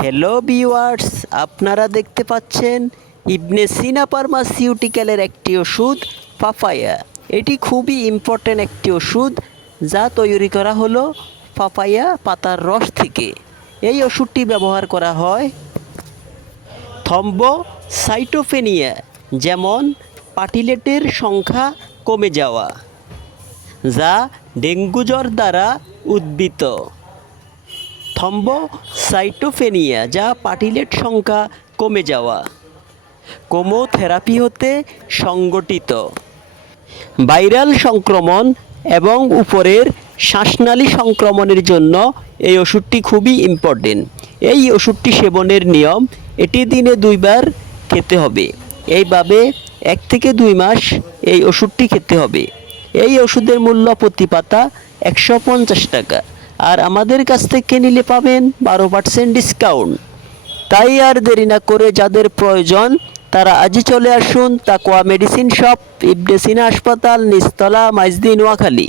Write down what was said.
Hello viewers, আপনারা দেখতে পাচ্ছেন ইবনে সিনা ফার্মাসিউটিক্যালের একটি ওষুধ পাপায়া। এটি খুবই ইম্পর্ট্যান্ট একটি ওষুধ যা তৈরি করা হলো পাপায়া পাতার রস থেকে। এই ওষুধটি ব্যবহার করা হয় থ্রম্বোসাইটোপেনিয়া, যেমন প্লেটলেটের সংখ্যা কমে যাওয়া, যা ডেঙ্গু জ্বর দ্বারা উদ্ভূত। থ্রম্বোসাইটোপেনিয়া, যা প্লেটলেট সংখ্যা কমে যাওয়া। কেমোথেরাপি হতে সংগঠিত ভাইরাল সংক্রমণ এবং উপরের শ্বাসনালী সংক্রমণের জন্য এই ওষুধটি খুবই ইম্পর্টেন্ট। এই ওষুধটি সেবনের নিয়ম, এটি দিনে 2 বার খেতে হবে। এইভাবে 1 থেকে 2 মাস এই ওষুধটি খেতে হবে। এই ওষুধের মূল্য প্রতি পাতা 150 টাকা, আর আমাদের কাছ থেকে নিলে পাবেন 12% ডিসকাউন্ট। তাই আর দেরি না করে যাদের প্রয়োজন তারা আজই চলে আসুন তাকওয়া মেডিসিন শপ, ইবনে সিনা হাসপাতাল, নিচতলা, মাইজদি, নোয়াখালী।